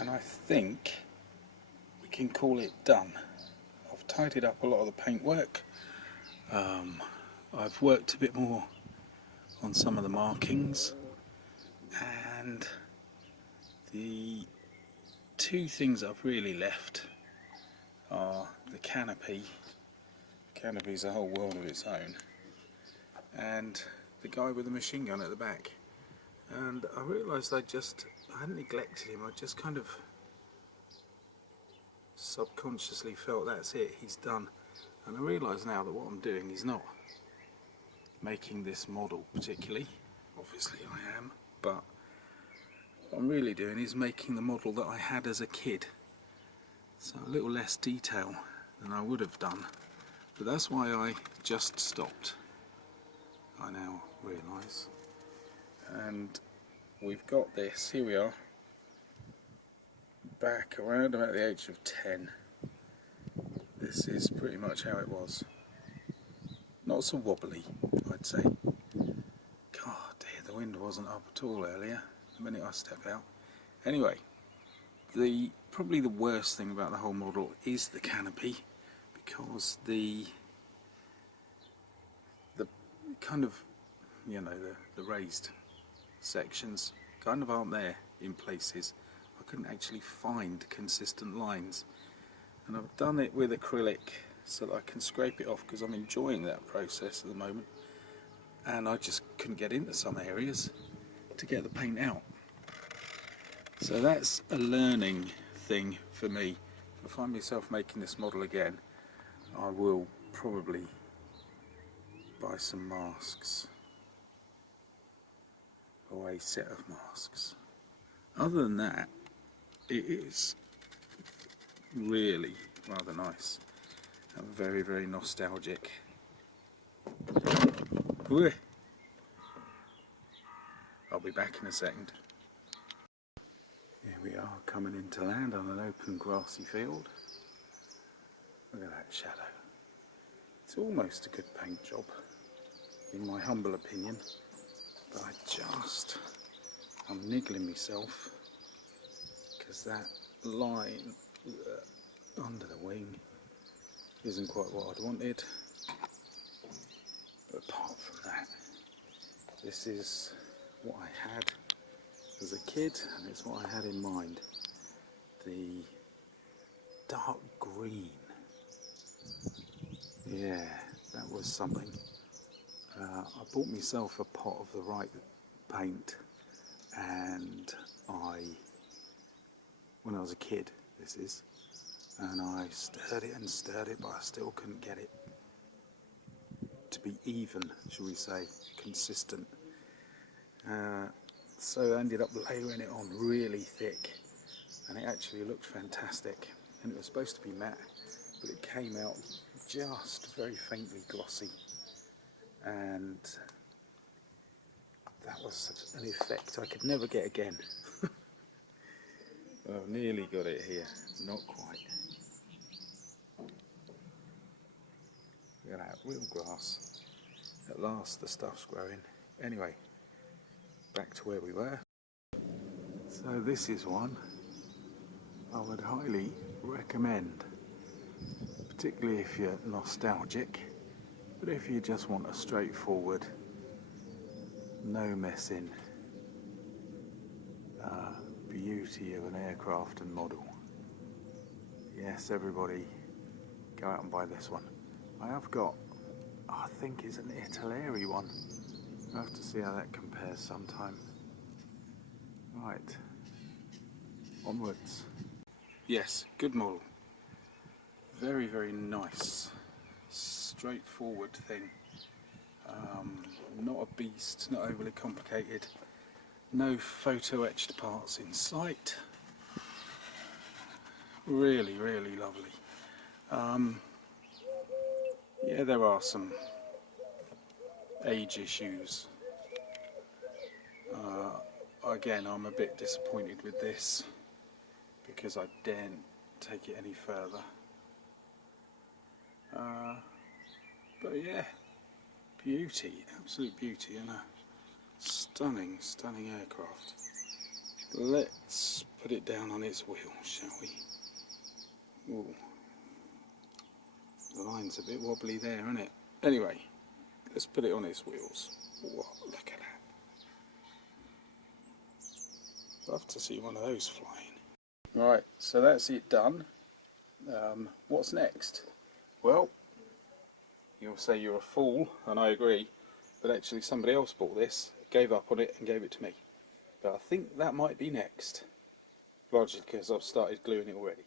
and I think we can call it done. I've tidied up a lot of the paintwork. I've worked a bit more on some of the markings, and the two things I've really left are the canopy. The canopy's a whole world of its own, and the guy with the machine gun at the back. And I realised I hadn't neglected him, I just kind of subconsciously felt that's it, he's done. And I realise now that what I'm doing is not making this model particularly, obviously I am, but what I'm really doing is making the model that I had as a kid. So a little less detail than I would have done, but that's why I just stopped, I now realise. And we've got this, here we are, back around about the age of 10. This is pretty much how it was. Not so wobbly, I'd say. God dear, the wind wasn't up at all earlier, the minute I step out. Anyway, probably the worst thing about the whole model is the canopy, because the kind of, you know, the raised sections kind of aren't there in places. I couldn't actually find consistent lines, and I've done it with acrylic so that I can scrape it off, because I'm enjoying that process at the moment, and I just couldn't get into some areas to get the paint out. So that's a learning thing for me. If I find myself making this model again, I will probably buy some masks, or a set of masks. Other than that, it is really rather nice and very, very nostalgic. Ooh. I'll be back in a second. Here we are, coming into land on an open grassy field. Look at that shadow. It's almost a good paint job, in my humble opinion, but I'm niggling myself, because that line under the wing isn't quite what I'd wanted. But apart from that, this is what I had as a kid, and it's what I had in mind. The dark green. Yeah, that was something. I bought myself a pot of the right paint, and when I was a kid, and I stirred it, but I still couldn't get it to be even, shall we say, consistent. So I ended up layering it on really thick, and it actually looked fantastic. And it was supposed to be matte, but it came out just very faintly glossy, and that was an effect I could never get again. Well, I've nearly got it here, not quite. Look at that, real grass. At last the stuff's growing. Anyway, back to where we were. So this is one I would highly recommend, particularly if you're nostalgic, but if you just want a straightforward, no messing beauty of an aircraft and model. Yes, everybody go out and buy this one. I have got, I think it's an Italeri one. I'll have to see how that compares sometime. Right, onwards. Yes, good model. Very, very nice, straightforward thing. Not a beast, not overly complicated. No photo etched parts in sight. Really, really lovely. Yeah, there are some age issues. Again, I'm a bit disappointed with this, because I daren't take it any further. But yeah, beauty, absolute beauty, and a stunning, stunning aircraft. Let's put it down on its wheel, shall we? Ooh. The line's a bit wobbly there, isn't it? Anyway, let's put it on its wheels. Whoa, look at that. Love to see one of those flying. Right, so that's it done. What's next? Well, you'll say you're a fool, and I agree, but actually somebody else bought this, gave up on it and gave it to me. But I think that might be next, largely because I've started gluing it already.